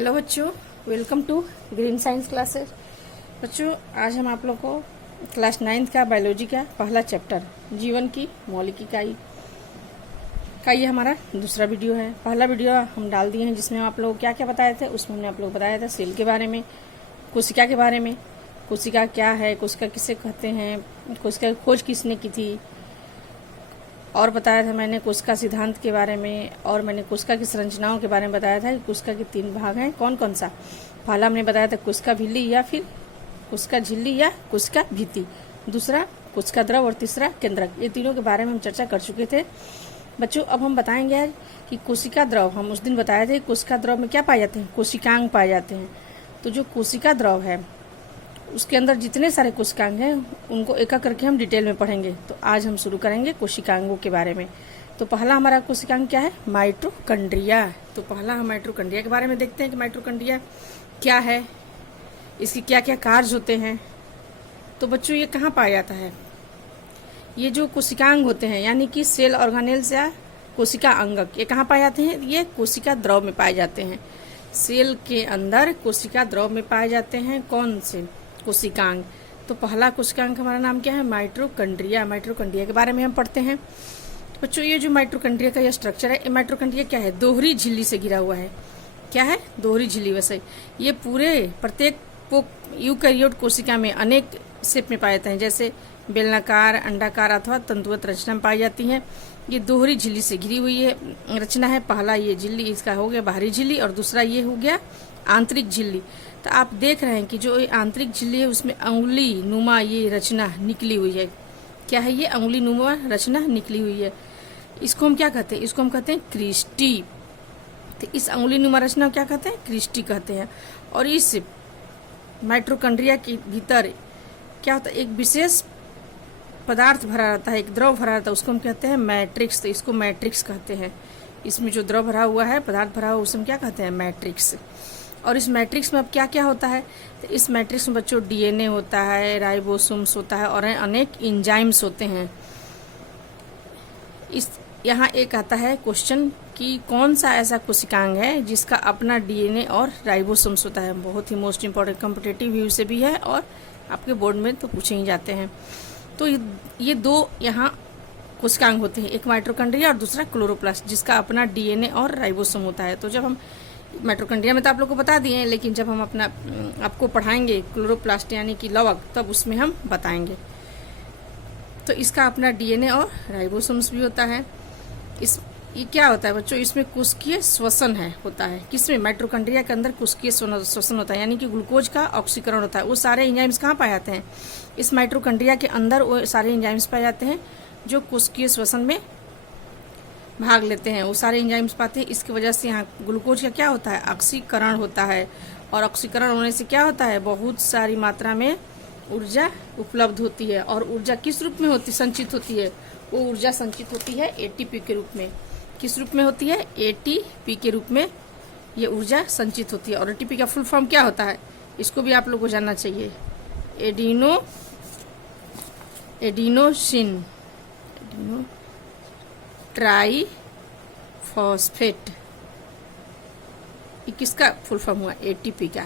Hello बच्चों, welcome to green science classes. बच्चों, आज हम आप लोग को क्लास 9th का बायोलॉजी का पहला चैप्टर जीवन की मौलिक इकाई का ये हमारा दूसरा वीडियो है। पहला वीडियो हम डाल दिए हैं जिसमें हम आप लोग क्या क्या बताए थे। उसमें हमने आप लोग बताया था सेल के बारे में, कोशिका के बारे में, कोशिका क्या है, कोशिका किसे कहते हैं, कोशिका की खोज किसने की थी, और बताया था मैंने कोशिका सिद्धांत के बारे में, और मैंने कोशिका की संरचनाओं के बारे में बताया था कि कोशिका के 3 भाग हैं, कौन कौन सा। पहला हमने बताया था कोशिका भिल्ली या फिर कोशिका झिल्ली या कोशिका भित्ति, दूसरा कोशिका द्रव और तीसरा केंद्रक। ये तीनों के बारे में हम चर्चा कर चुके थे। बच्चों, अब हम बताएंगे आज कि कोशिका द्रव, हम उस दिन बताए थे कोशिका द्रव में क्या पाए जाते हैं, कोशिकांग पाए जाते हैं। तो जो कोशिका द्रव है उसके अंदर जितने सारे कोशिकांग हैं उनको एक एक करके हम डिटेल में पढ़ेंगे। तो आज हम शुरू करेंगे कोशिकांगों के बारे में। तो पहला हमारा कोशिकांग क्या है, माइटोकॉन्ड्रिया। तो पहला हम माइटोकॉन्ड्रिया के बारे में देखते हैं कि माइटोकॉन्ड्रिया क्या है, इसकी क्या क्या कार्य होते हैं। तो बच्चों, ये कहाँ पाया जाता है, ये जो कोशिकांग होते हैं यानी कि सेल ऑर्गेनेल्स या कोशिका अंगक, ये कहाँ पाए जाते हैं, ये कोशिका द्रव में पाए जाते हैं। सेल के अंदर कोशिका द्रव में पाए जाते हैं कौन से कोशिकांग। तो पहला कोशिकांग हमारा नाम क्या है, माइटोकॉन्ड्रिया। माइटोकॉन्ड्रिया के बारे में हम पढ़ते हैं। तो बच्चों, ये जो माइटोकॉन्ड्रिया का ये स्ट्रक्चर है, ये माइटोकॉन्ड्रिया क्या है, दोहरी झिल्ली से घिरा हुआ है। क्या है, दोहरी झिल्ली। वैसे ये पूरे प्रत्येक यूकैरियोट कोशिका में अनेक शेप में पाए जाते हैं, जैसे बेलनाकार, अंडाकार अथवा तंतुवत रचना में पाई जाती है। ये दोहरी झिल्ली से घिरी हुई है रचना है। पहला ये झिल्ली इसका हो गया बाहरी झिल्ली, और दूसरा ये हो गया आंतरिक झिल्ली। तो आप देख रहे हैं कि जो आंतरिक झिल्ली है उसमें अंगुली नुमा ये रचना निकली हुई है। क्या है, ये अंगुली नुमा रचना निकली हुई है। इसको हम क्या कहते हैं, इसको हम कहते हैं क्रिस्टी। तो इस अंगुली नुमा रचना क्या कहते हैं, क्रिस्टी कहते हैं। और इस माइटोकॉन्ड्रिया के भीतर क्या होता है, एक विशेष पदार्थ भरा रहता है, एक द्रव भरा रहता है, उसको हम कहते हैं मैट्रिक्स। तो इसको मैट्रिक्स कहते हैं। इसमें जो द्रव भरा हुआ है, पदार्थ भरा हुआ, उसे हम क्या कहते हैं, मैट्रिक्स। और इस मैट्रिक्स में अब क्या क्या होता है, तो इस मैट्रिक्स में बच्चों डीएनए होता है, राइबोसोम्स होता है और अनेक एंजाइम्स होते हैं। इस यहाँ एक आता है क्वेश्चन कि कौन सा ऐसा कोशिकांग है जिसका अपना डीएनए और राइबोसोम्स होता है। बहुत ही मोस्ट इंपॉर्टेंट कॉम्पिटिटिव व्यू से भी है और आपके बोर्ड में तो पूछे ही जाते हैं। तो ये दो यहाँ कोशिकांग होते हैं, एक माइटोकॉन्ड्रिया और दूसरा क्लोरोप्लास्ट, जिसका अपना डीएनए और राइबोसोम होता है। तो जब हम माइटोकॉन्ड्रिया में तो आप लोग को बता दिए हैं, लेकिन जब हम अपना आपको पढ़ाएंगे क्लोरोप्लास्ट यानी कि लवक, तब उसमें हम बताएंगे। तो इसका अपना डीएनए और राइबोसोम्स भी होता है। ये क्या होता है बच्चों, इसमें कोशिकीय श्वसन होता है। किसमें, माइटोकॉन्ड्रिया के अंदर कोशिकीय श्वसन होता है, यानी कि ग्लूकोज का ऑक्सीकरण होता है। वो सारे एंजाइम्स कहाँ पाए जाते हैं, इस माइटोकॉन्ड्रिया के अंदर वो सारे एंजाइम्स पाए जाते हैं जो कोशिकीय श्वसन में भाग लेते हैं। वो सारे एंजाइम्स पाते हैं। इसकी वजह से यहाँ ग्लूकोज का क्या होता है, ऑक्सीकरण होता है। और ऑक्सीकरण होने से क्या होता है, बहुत सारी मात्रा में ऊर्जा उपलब्ध होती है। और ऊर्जा किस रूप में होती, संचित होती है, वो ऊर्जा संचित होती है एटीपी के रूप में। किस रूप में होती है, एटीपी के रूप में ये ऊर्जा संचित होती है। और एटीपी का फुल फॉर्म क्या होता है, इसको भी आप लोग को जानना चाहिए, एडिनोसिन ट्राईफॉस्फेट। ये किसका फुल फॉर्म हुआ, एटीपी का।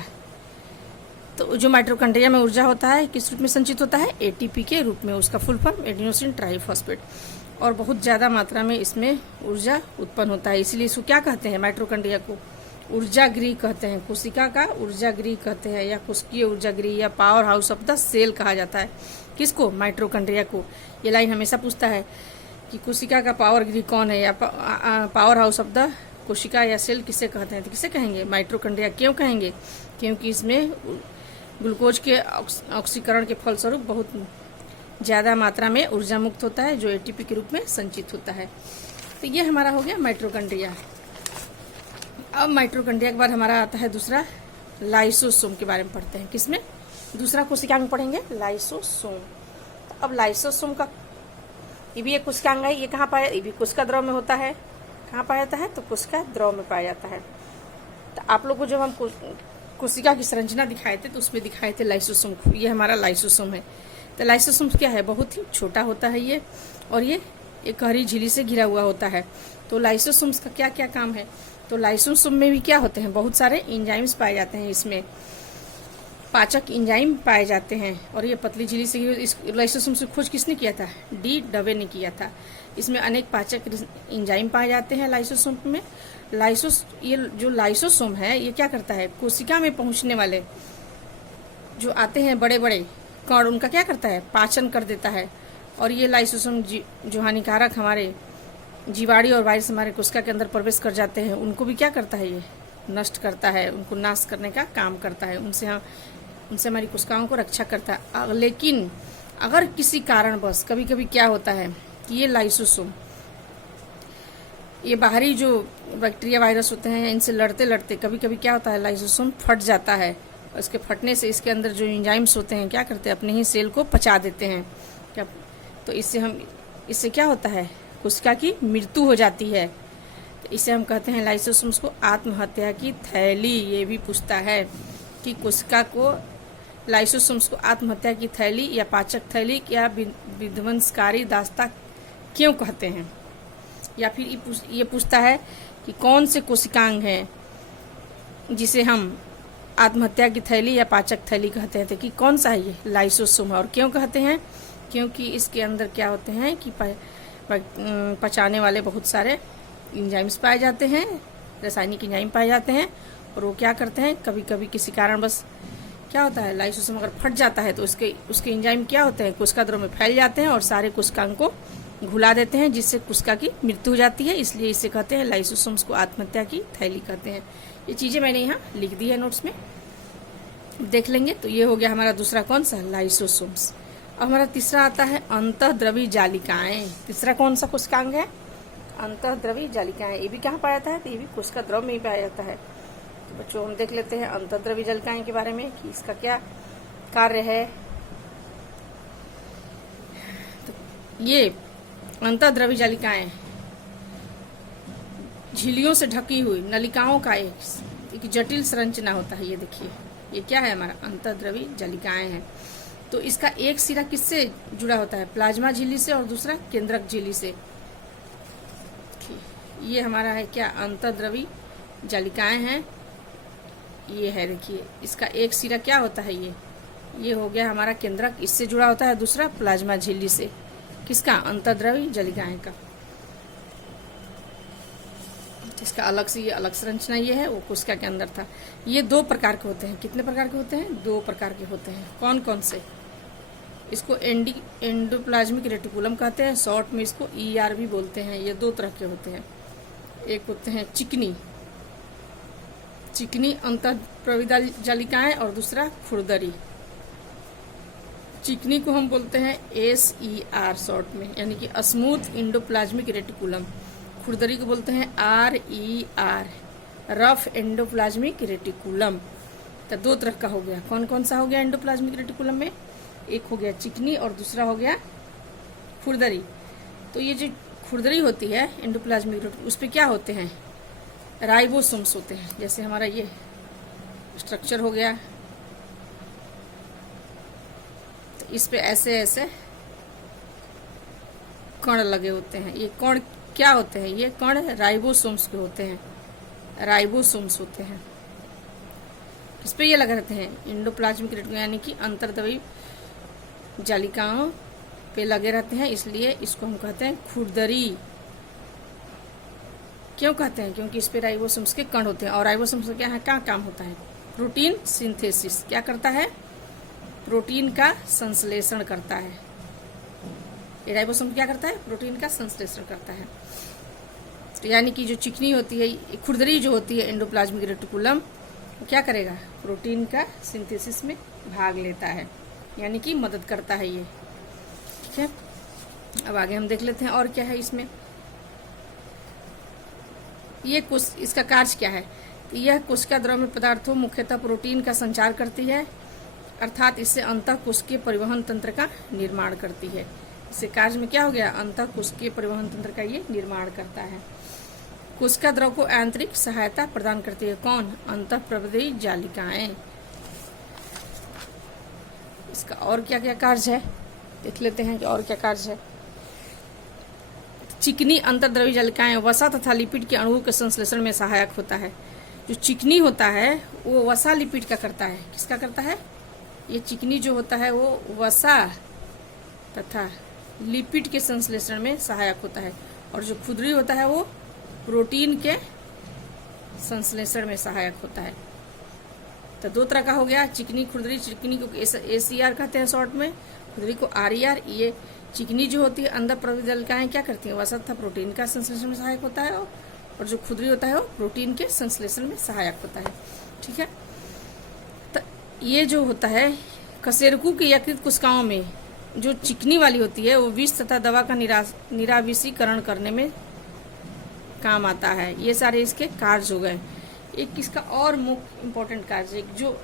तो जो माइटोकॉन्ड्रिया में ऊर्जा होता है किस रूप में संचित होता है, एटीपी के रूप में। उसका फुल फॉर्म एडिनोसिन ट्राईफॉस्फेट। और बहुत ज़्यादा मात्रा में इसमें ऊर्जा उत्पन्न होता है, इसलिए इसको क्या कहते हैं, माइटोकॉन्ड्रिया को ऊर्जागृह कहते हैं। कोशिका का ऊर्जागृह कहते हैं, या कोशिकीय ऊर्जागृह, या power house of the cell कहा जाता है। किसको, माइटोकॉन्ड्रिया को। ये लाइन हमेशा पूछता है कि कोशिका का पावर गृह कौन है, या पावर हाउस ऑफ द कोशिका या सेल किसे कहते हैं, तो किसे कहेंगे, माइटोकॉन्ड्रिया। क्यों कहेंगे, क्योंकि इसमें ग्लूकोज के ऑक्सीकरण के फलस्वरूप बहुत ज़्यादा मात्रा में ऊर्जा मुक्त होता है, जो एटीपी के रूप में संचित होता है। तो ये हमारा हो गया माइटोकॉन्ड्रिया। अब माइटोकॉन्ड्रिया के बाद हमारा आता है दूसरा, लाइसोसोम के बारे में पढ़ते हैं। किसमें, दूसरा कोशिकांग पढ़ेंगे, लाइसोसोम। तो अब लाइसोसोम का ये भी एक कोशिकांग है। ये कहाँ पाया, ये भी कोशिका द्रव में होता है। कहाँ पाया जाता है, तो कोशिका द्रव में पाया जाता है। तो आप लोग को जब हम कोशिका की संरचना दिखाए थे तो उसमें दिखाए थे लाइसोसोम। ये हमारा लाइसोसोम है। तो लाइसोसोम क्या है, बहुत ही छोटा होता है ये, और ये एक हरी झिल्ली से घिरा हुआ होता है। तो लाइसोसोम्स का क्या क्या काम है, तो लाइसोसोम में भी क्या होते हैं, बहुत सारे एंजाइम्स पाए जाते हैं, इसमें पाचक एंजाइम पाए जाते हैं। और ये पतली झिल्ली से इस लाइसोसोम से खोज किसने किया था, डी डवे ने किया था। इसमें अनेक पाचक एंजाइम पाए जाते हैं लाइसोसोम में। ये जो लाइसोसोम है ये क्या करता है, कोशिका में पहुंचने वाले जो आते हैं बड़े बड़े कण, उनका क्या करता है, पाचन कर देता है। और ये लाइसोसोम जो हानिकारक हमारे जीवाणु और वायरस हमारे कोशिका के अंदर प्रवेश कर जाते हैं, उनको भी क्या करता है, ये नष्ट करता है, उनको नाश करने का काम करता है, उनसे हमारी कोशिकाओं को रक्षा करता है। लेकिन अगर किसी कारणवश कभी कभी क्या होता है कि ये लाइसोसोम, ये बाहरी जो बैक्टीरिया वायरस होते हैं इनसे लड़ते लड़ते कभी कभी क्या होता है, लाइसोसोम फट जाता है। और इसके फटने से इसके अंदर जो एंजाइम्स होते हैं क्या करते हैं, अपने ही सेल को पचा देते हैं। क्या तो इससे क्या होता है, कोशिका की मृत्यु हो जाती है। तो इसे हम कहते हैं लाइसोसोम्स को आत्महत्या की थैली। ये भी पूछता है कि कोशिका को, लाइसोसोम्स को आत्महत्या की थैली या पाचक थैली या विध्वंसकारी दास्ता क्यों कहते हैं। या फिर ये पूछता है कि कौन से कोशिकांग हैं जिसे हम आत्महत्या की थैली या पाचक थैली कहते हैं। तो कि कौन सा है ये, लाइसोसोम है। और क्यों कहते हैं, क्योंकि इसके अंदर क्या होते हैं कि पचाने वाले बहुत सारे एंजाइम्स पाए जाते हैं, रासायनिक एंजाइम पाए जाते हैं। और वो क्या करते हैं, कभी कभी किसी कारण बस क्या होता है, लाइसोसोम अगर फट जाता है तो उसके एंजाइम क्या होते हैं, कोशिका द्रव में फैल जाते हैं और सारे कोशिकांग को घुला देते हैं, जिससे कोशिका की मृत्यु हो जाती है। इसलिए इसे कहते हैं लाइसोसोम्स को आत्महत्या की थैली कहते हैं। ये चीजें मैंने यहाँ लिख दी है नोट्स में, देख लेंगे। तो ये हो गया हमारा दूसरा कौन सा, लाइसोसोम्स। अब हमारा तीसरा आता है अंतःद्रवी जालिकाएं। तीसरा कौन सा कोशिकांग है, अंतःद्रवी जालिकाएं। ये भी कहाँ पाया जाता है, तो ये भी कोशिका द्रव में ही पाया जाता है। तो बच्चों हम देख लेते हैं अंतःद्रवी जालिकाएं के बारे में कि इसका क्या कार्य है। तो ये अंतःद्रवी जालिकाएं झिल्लियों से ढकी हुई नलिकाओं का एक जटिल संरचना होता है। ये देखिए, ये क्या है, हमारा अंतःद्रवी जालिकाएं हैं। तो इसका एक सिरा किससे जुड़ा होता है, प्लाज्मा झिल्ली से, और दूसरा केंद्रक झिल्ली से। ये हमारा है क्या, अंतःद्रवी जालिकाएं हैं। ये है, देखिए इसका एक सिरा क्या होता है, ये हो गया हमारा केंद्रक, इससे जुड़ा होता है। दूसरा प्लाज्मा झिल्ली से, किसका, अंतःद्रवी जालिकाएं का। इसका अलग से ये अलग संरचना ये है, वो कोशिका के अंदर था। ये दो प्रकार के होते हैं। कितने प्रकार के होते हैं, दो प्रकार के होते हैं। कौन कौन से, इसको एंडोप्लाज्मिक रेटिकुलम कहते हैं, शॉर्ट में इसको ER भी बोलते हैं। ये दो तरह के होते हैं। एक होते हैं चिकनी अंतःद्रवी जालिकाएं, और दूसरा खुरदरी। चिकनी को हम बोलते हैं SER शॉर्ट में, यानी कि स्मूथ एंडोप्लाज्मिक रेटिकुलम। खुरदरी को बोलते हैं RER, रफ एंडोप्लाज्मिक रेटिकुलम। तो दो तरह का हो गया। कौन कौन सा हो गया एंडोप्लाज्मिक रेटिकुलम में, एक हो गया चिकनी और दूसरा हो गया खुरदरी। तो ये जो खुरदरी होती है एंडोप्लाज्मिक रेटिकुलम, उस पर क्या होते हैं, राइबोसोम्स होते हैं। जैसे हमारा ये स्ट्रक्चर हो गया, तो इस पे ऐसे ऐसे कण लगे होते हैं। ये कण क्या होते हैं, ये कण राइबोसोम्स के होते हैं, राइबोसोम्स होते हैं। इस पे ये लगे रहते हैं एंडोप्लाज्मिक रेटिकुलम, यानी कि अंतःद्रवी जालिकाओं पे लगे रहते हैं। इसलिए इसको हम कहते हैं खुरदरी। क्यों कहते हैं, क्योंकि इस पे राइबोसोम्स के कण होते हैं। और राइबोसोम्स का क्या काम होता है, प्रोटीन सिंथेसिस। क्या करता है, प्रोटीन का संश्लेषण करता है। ये राइबोसोम क्या करता है, प्रोटीन का संश्लेषण करता है। तो यानी कि जो चिकनी होती है, खुरदरी जो होती है एंडोप्लाज्मिक रेटिकुलम, वो क्या करेगा, प्रोटीन का सिंथेसिस में भाग लेता है, यानी कि मदद करता है ये। ठीक है, अब आगे हम देख लेते हैं और क्या है इसमें। ये इसका कार्य क्या है, तो यह कोशिका द्रव में पदार्थों मुख्यतः प्रोटीन का संचार करती है, अर्थात इससे अंतःकोशिकीय परिवहन तंत्र का निर्माण करती है। इससे कार्य में क्या हो गया, अंतःकोशिकीय परिवहन तंत्र का ये निर्माण करता है। कोशिका द्रव को आंतरिक सहायता प्रदान करती है। कौन, अंतःप्रवेशी जालिकाएं। इसका और क्या क्या कार्य है, देख लेते हैं कि और क्या कार्य है। चिकनी अंतर्द्रवी जालिकाएं वसा तथा लिपिड के अणुओं के संश्लेषण में सहायक होता है। जो चिकनी होता है वो वसा लिपिड का करता है। किसका करता है? ये चिकनी जो होता है वो वसा तथा लिपिड के संश्लेषण में सहायक होता है, और जो खुरदरी होता है वो प्रोटीन के संश्लेषण में सहायक होता है। तो दो तरह का हो गया, चिकनी खुरदरी। चिकनी को ACR कहते हैं शॉर्ट में, खुरदरी को RER। ये चिकनी जो होती है अंदर प्रवेश जालिकाएं क्या करती हैं? वसा तथा प्रोटीन का संश्लेषण में सहायक होता है, और जो खुरदरी होता है वो प्रोटीन के संश्लेषण में सहायक होता है। ठीक है। तो ये जो होता है कशेरुकी के यकृत कोशिकाओं में जो चिकनी वाली होती है वो विष तथा दवा का निराविषीकरण करने में काम आता है। ये सारे इसके कार्य हो गए। एक इसका और मुख्य इम्पोर्टेंट कार्य, जो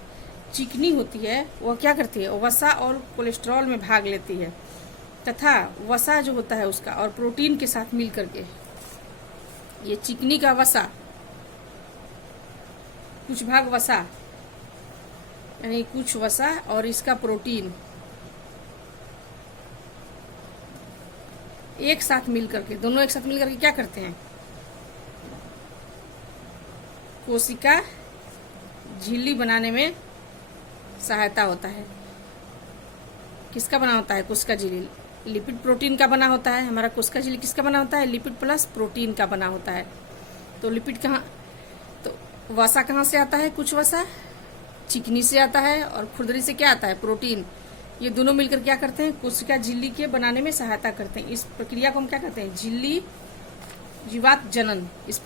चिकनी होती है वह क्या करती है? वसा और कोलेस्ट्रॉल में भाग लेती है, तथा वसा जो होता है उसका और प्रोटीन के साथ मिल करके, ये चिकनी का वसा, कुछ भाग वसा यानी कुछ वसा और इसका प्रोटीन एक साथ मिल करके, दोनों एक साथ मिल करके क्या करते हैं? कोशिका झिल्ली बनाने में सहायता होता है। किसका बना होता है? कोशिका झिल्ली लिपिड प्रोटीन का बना होता है। हमारा कोशिका झिल्ली किसका बना होता है? लिपिड प्लस प्रोटीन का बना होता है। तो लिपिड कहाँ, तो वसा कहाँ से आता है? कुछ वसा चिकनी से आता है, और खुरदरी से क्या आता है? प्रोटीन। ये दोनों मिलकर क्या करते हैं? कोशिका झिल्ली के बनाने में सहायता करते हैं। इस प्रक्रिया को हम क्या कहते हैं? झिल्ली जीवात जनन। इस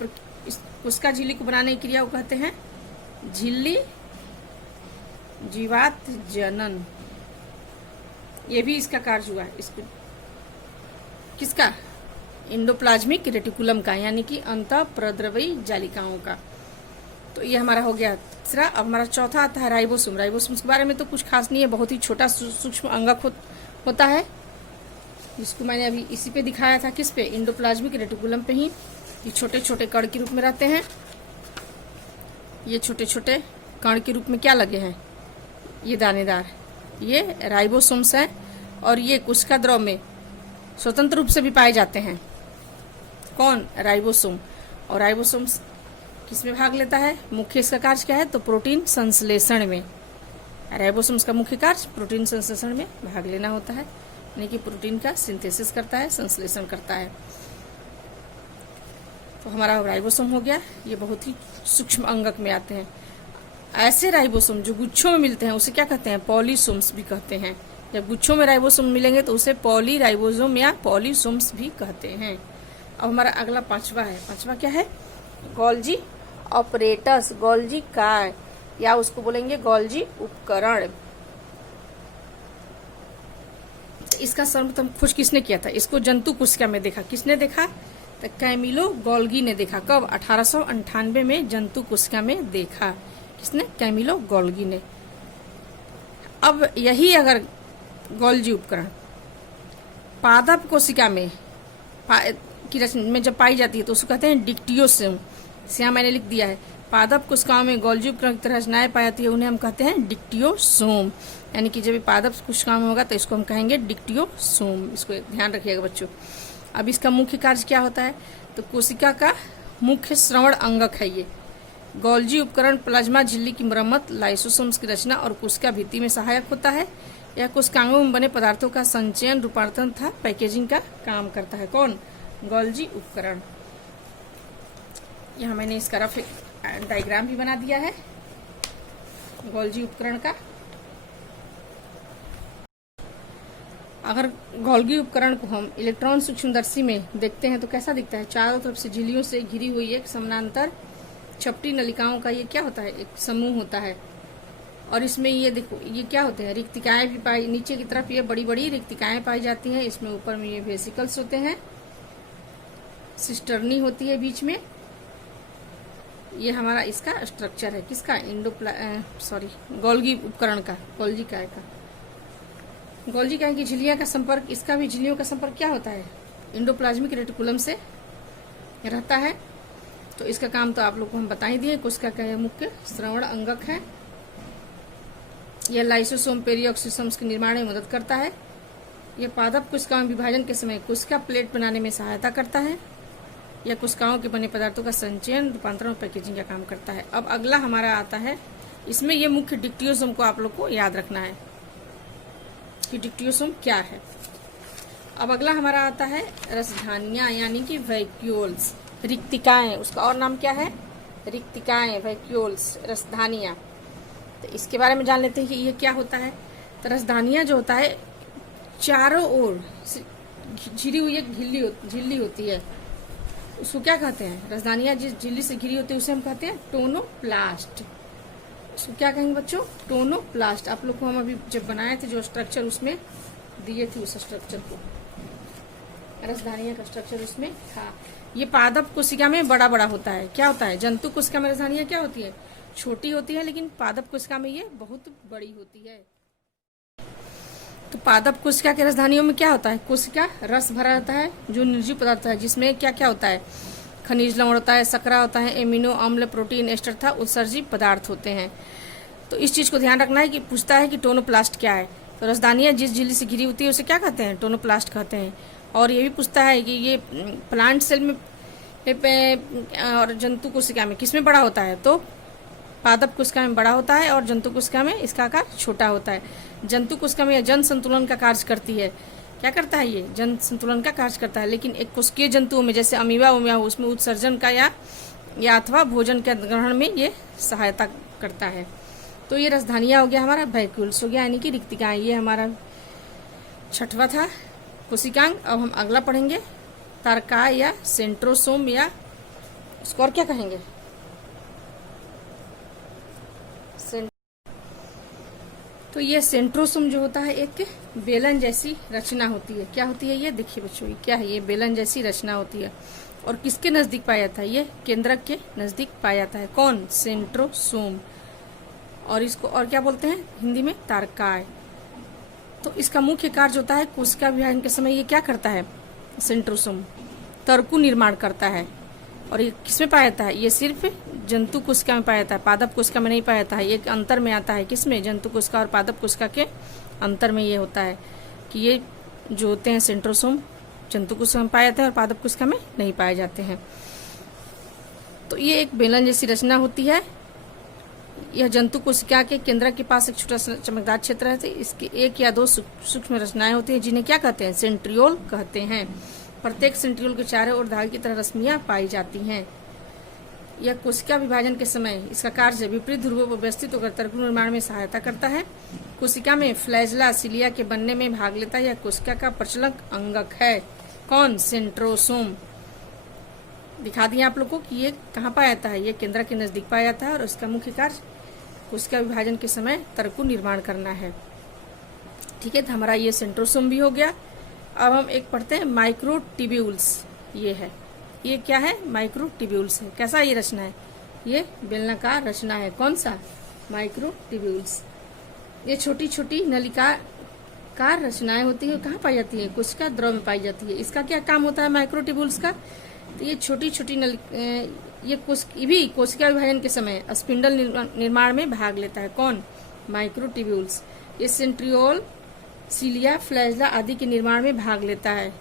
कोशिका झिल्ली को बनाने की क्रिया को कहते हैं झिल्ली जीवात जनन। ये भी इसका कार्य हुआ। इसको किसका? एंडोप्लाज्मिक रेटिकुलम का, यानी कि अंतःप्रद्रवी जालिकाओं का। तो ये हमारा हो गया तीसरा। अब हमारा चौथा आता है राइबोसोम। राइबोसोम के बारे में तो कुछ खास नहीं है, बहुत ही छोटा सूक्ष्म अंगक होता है, जिसको मैंने अभी इसी पे दिखाया था। किस पे? एंडोप्लाज्मिक रेटिकुलम पे ही। ये छोटे छोटे कण के रूप में रहते हैं। ये छोटे छोटे कण के रूप में क्या लगे हैं? ये दानेदार, ये राइबोसोम्स है, और ये कोशिका द्रव में स्वतंत्र रूप से भी पाए जाते हैं। कौन? राइबोसोम। और राइबोसोम्स किस में भाग लेता है? मुख्य इसका कार्य क्या है? तो प्रोटीन संश्लेषण में। राइबोसोम्स का मुख्य कार्य प्रोटीन संश्लेषण में भाग लेना होता है, यानी कि प्रोटीन का सिंथेसिस करता है, संश्लेषण करता है। तो हमारा राइबोसोम हो गया। ये बहुत ही सूक्ष्म अंगक में आते हैं। ऐसे राइबोसोम जो गुच्छों में मिलते हैं उसे क्या कहते हैं? पॉलीसोम्स भी कहते हैं। जब गुच्छों में राइबोसोम मिलेंगे तो उसे पॉलीराइबोसोम या पॉलीसोम्स भी कहते हैं। अब हमारा अगला पांचवा है। पांचवा क्या है? Golgi apparatus. गोल्जी काय, या उसको बोलेंगे गोल्जी उपकरण। इसका सर्वप्रथम खोज किसने किया था? इसको जंतु कोशिका में देखा। किसने देखा? तो कैमिलो गोल्गी ने देखा। कब? 1898 में जंतु कोशिका में देखा। किसने? कैमिलो गोल्गी ने। अब यही अगर गोल्जी उपकरण पादप कोशिका में की रचना में जब पाई जाती है तो उसको कहते हैं डिक्टियोसोम। यहाँ मैंने लिख दिया है, पादप कोशिकाओं में गोल्जी उपकरण की तरह रचनाएं पाई जाती है, उन्हें हम कहते हैं डिक्टियोसोम। यानी कि जब पादप कोशिकाओं में होगा तो इसको हम कहेंगे डिक्टियोसोम। इसको ध्यान रखिएगा बच्चों। अब इसका मुख्य कार्य क्या होता है? तो कोशिका का मुख्य श्रवण अंगक है ये। गोल्जी उपकरण प्लाज्मा झिल्ली की मरम्मत, लाइसोसोम्स की रचना और कोशिका भित्ति में सहायक होता है। यह कोशिकाओं में बने पदार्थों का संचयन, रूपांतरण तथा पैकेजिंग का काम करता है। कौन? गोल्जी उपकरण। यहाँ मैंने इसका रफ डायग्राम भी बना दिया है गोल्जी उपकरण का। अगर गोल्गी उपकरण को हम इलेक्ट्रॉन सूक्ष्मदर्शी में देखते हैं तो कैसा दिखता है? चारों तरफ से झिल्लियों से घिरी हुई एक समानांतर छपटी नलिकाओं का ये क्या होता है? एक समूह होता है। और इसमें ये देखो, ये क्या होते हैं? रिक्तिकाएं भी पाई, नीचे की तरफ ये बड़ी बड़ी रिक्तिकाएं पाई जाती हैं। इसमें ऊपर में ये वेसिकल्स होते हैं, सिस्टर्नी होती है बीच में। ये हमारा इसका स्ट्रक्चर है। किसका? गोल्गी उपकरण का, गोल्जी काय का। गोल्जी काय की झिल्लियां का संपर्क, इसका भी झिल्लियों का संपर्क क्या होता है? एंडोप्लाज्मिक रेटिकुलम से रहता है। तो इसका काम तो आप लोग को हम बता ही दिए। कोशिका का यह मुख्य श्रवण अंगक है। यह लाइसोसोम पेरिऑक्सिसोम्स के निर्माण में मदद करता है। यह पादप कोशिकाओं विभाजन के समय कोशिका प्लेट बनाने में सहायता करता है। यह कोशिकाओं के बने पदार्थों का संचयन, रूपांतरण और पैकेजिंग का काम करता है। अब अगला हमारा आता है, इसमें यह मुख्य डिक्टियोसोम को आप लोग को याद रखना है कि डिक्टियोसोम क्या है। अब अगला हमारा आता है रसधानियां यानी कि वैक्यूल्स, रिक्तिकाएं। उसका और नाम क्या है? रिक्तिकाएं, वैक्यूल्स, रसधानियां। तो इसके बारे में जान लेते हैं कि ये क्या होता है। तो रसधानियां जो होता है चारों ओर घिरी हुई एक झिल्ली होती है, उसको क्या कहते हैं? रसधानियां जिस झिल्ली से घिरी होती है उसे हम कहते हैं टोनोप्लास्ट। उसको क्या कहेंगे बच्चों? टोनोप्लास्ट। आप लोग को हम अभी जब बनाए थे जो स्ट्रक्चर उसमें दिए थे, उस स्ट्रक्चर को, रसधानियां का स्ट्रक्चर उसमें था। ये पादप कोशिका में बड़ा बड़ा होता है। क्या होता है? जंतु कोशिका में रसधानियां क्या होती है? छोटी होती है, लेकिन पादप कोशिका में ये बहुत बड़ी होती है। तो पादप कोशिका के रसधानियों में क्या होता है? कोशिका रस भरा रहता है जो निर्जीव पदार्थ है, जिसमें क्या क्या होता है? खनिज लवण होता है, सकरा होता है, एमिनो अम्ल, प्रोटीन, एस्टर तथा उत्सर्जित पदार्थ होते हैं। तो इस चीज को ध्यान रखना है कि पूछता है कि टोनोप्लास्ट क्या है। तो रसधानियां जिस झिल्ली से घिरी होती है उसे क्या कहते हैं? टोनोप्लास्ट कहते हैं। और ये भी पूछता है कि ये प्लांट सेल में और जंतु कोशिका में किसमें बड़ा होता है? तो पादप कोशिका में बड़ा होता है और जंतु कोशिका में इसका आकार छोटा होता है। जंतु कोशिका में जन संतुलन का कार्य करती है। क्या करता है? ये जन संतुलन का कार्य करता है। लेकिन एक कोशिकीय जंतुओं में जैसे अमीबा उमिया उसमें उत्सर्जन का या अथवा भोजन के ग्रहण में ये सहायता करता है। तो ये रसधानियां हो गया, हमारा वैक्यूल्स हो गया यानी कि रिक्तिकाएं। ये हमारा छठवां था कोशिकांग। अब हम अगला पढ़ेंगे तारकाय या सेंट्रोसोम, या उसको और क्या कहेंगे? तो ये सेंट्रोसोम जो होता है एक बेलन जैसी रचना होती है। क्या होती है ये? देखिए बच्चों, ये क्या है? ये बेलन जैसी रचना होती है। और किसके नजदीक पाया जाता है? ये केंद्रक के नजदीक पाया जाता है। कौन? सेंट्रोसोम। और इसको और क्या बोलते हैं हिंदी में? तारकाय। तो इसका मुख्य कार्य होता है कोशिका विभाजन के समय ये क्या करता है? सेंट्रोसोम तर्कु निर्माण करता है। और ये किसमें पाया जाता है? ये सिर्फ जंतु कोशिका में पाया जाता है, पादप कोशिका में नहीं पाया जाता है। ये अंतर में आता है। किसमें? जंतु कोशिका और पादप कोशिका के अंतर में ये होता है कि ये जो होते हैं सेंट्रोसोम जंतु कोशिका में पाए जाते हैं और पादप कोशिका में नहीं पाए जाते हैं। तो ये एक बेलन जैसी रचना होती है। यह जंतु कोशिका के केंद्र के पास एक छोटा चमकदार क्षेत्र है। इसके एक या दो सूक्ष्म रचनाएं होती हैं जिन्हें क्या कहते हैं? सेंट्रियोल कहते हैं। प्रत्येक सेंट्रियोल के चारों ओर धागे की तरह रश्मियां पाई जाती हैं। यह कोशिका विभाजन के समय इसका कार्य विपरीत ध्रुवों पर व्यवस्थित होकर तर्कु निर्माण में सहायता करता है। कोशिका में फ्लैजला सिलिया के बनने में भाग लेता है। यह कोशिका का प्रचलक अंगक है। कौन? सेंट्रोसोम। दिखा दिया आप लोग को कि ये कहाँ पाया जाता है? ये केंद्र के नजदीक पाया जाता है और इसका मुख्य कार्य कोशिका विभाजन के समय तर्कु निर्माण करना है। ठीक है, तो हमारा ये सेंट्रोसोम भी हो गया। अब हम एक पढ़ते हैं माइक्रोट्यूब्यूल्स। ये है, ये क्या है? माइक्रोट्यूब्यूल्स है। कैसा ये रचना है? ये बेलनाकार रचना है। कौन सा? माइक्रोट्यूब्यूल्स। ये छोटी छोटी नलिकाकार रचनाएं होती है। कहाँ पाई जाती है? कोशिका द्रव में पाई जाती है। इसका क्या काम होता है माइक्रोट्यूब्यूल्स का? तो ये छोटी छोटी ये भी कोशिका विभाजन के समय स्पिंडल निर्माण में भाग लेता है। कौन? माइक्रोट्यूब्यूल्स। ये सेंट्रियोल, सिलिया, फ्लैजला आदि के निर्माण में भाग लेता है।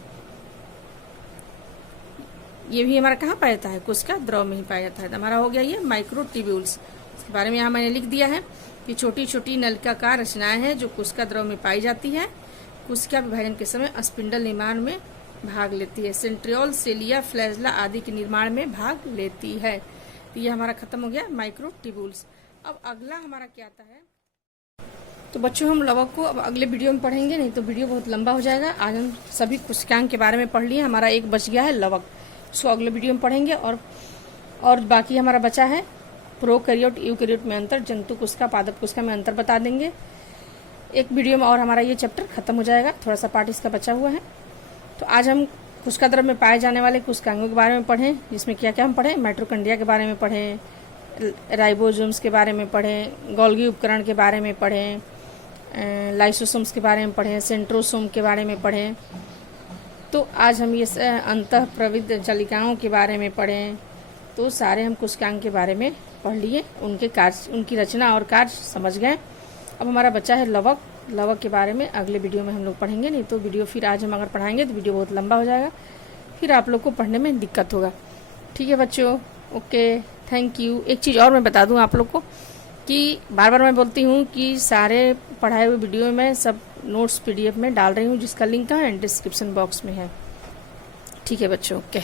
ये भी हमारा कहाँ पाया जाता है? कोशिका द्रव में ही पाया जाता है। तो हमारा हो गया ये माइक्रोट्यूब्यूल्स। इसके बारे में यहाँ मैंने लिख दिया है कि छोटी छोटी नलिकाकार रचनाएं हैं जो कोशिका द्रव में पाई जाती है, कोशिका विभाजन के समय स्पिंडल निर्माण में भाग लेती है। सेंट्रियोल, सिलिया, फ्लैजला आदि के निर्माण में भाग लेती है। तो ये हमारा खत्म हो गया माइक्रोट्यूब्यूल्स। अब अगला हमारा क्या आता है? तो बच्चों हम लवक को अब अगले वीडियो में पढ़ेंगे, नहीं तो वीडियो बहुत लंबा हो जाएगा। आज हम सभी कोशिकांग के बारे में पढ़ लिए, हमारा एक बच गया है लवक, उसको अगले वीडियो में पढ़ेंगे। और बाकी हमारा बचा है प्रोकैरियोट यूकैरियोट में अंतर, जंतु कोशिका पादप कोशिका में अंतर बता देंगे एक वीडियो में, और हमारा ये चैप्टर खत्म हो जाएगा। थोड़ा सा पार्ट इसका बचा हुआ है। तो आज हम कोशिका द्रव में पाए जाने वाले कोशिकांगों के बारे में पढ़ें, जिसमें क्या क्या हम पढ़ें? माइटोकॉन्ड्रिया के बारे में पढ़ें, राइबोसोम्स के बारे में पढ़ें, गोल्गी उपकरण के बारे में पढ़ें, लाइसोसोम्स के बारे में पढ़ें, सेंट्रोसोम के बारे में पढ़ें। तो आज हम ये अंतःप्रविद्ध जालिकाओं के बारे में पढ़ें। तो सारे हम कोशिकांग के बारे में पढ़ लिए, उनके कार्य, उनकी रचना और कार्य समझ गए। अब हमारा बच्चा है लवक। लवक के बारे में अगले वीडियो में हम लोग पढ़ेंगे, नहीं तो वीडियो फिर आज हम अगर पढ़ाएंगे तो वीडियो बहुत लंबा हो जाएगा, फिर आप लोग को पढ़ने में दिक्कत होगा। ठीक है बच्चों, ओके, थैंक यू। एक चीज़ और मैं बता दूं आप लोग को कि बार बार मैं बोलती हूँ कि सारे पढ़ाए हुए वीडियो में सब नोट्स PDF में डाल रही हूँ, जिसका लिंक है डिस्क्रिप्शन बॉक्स में है। ठीक है बच्चों, ओके।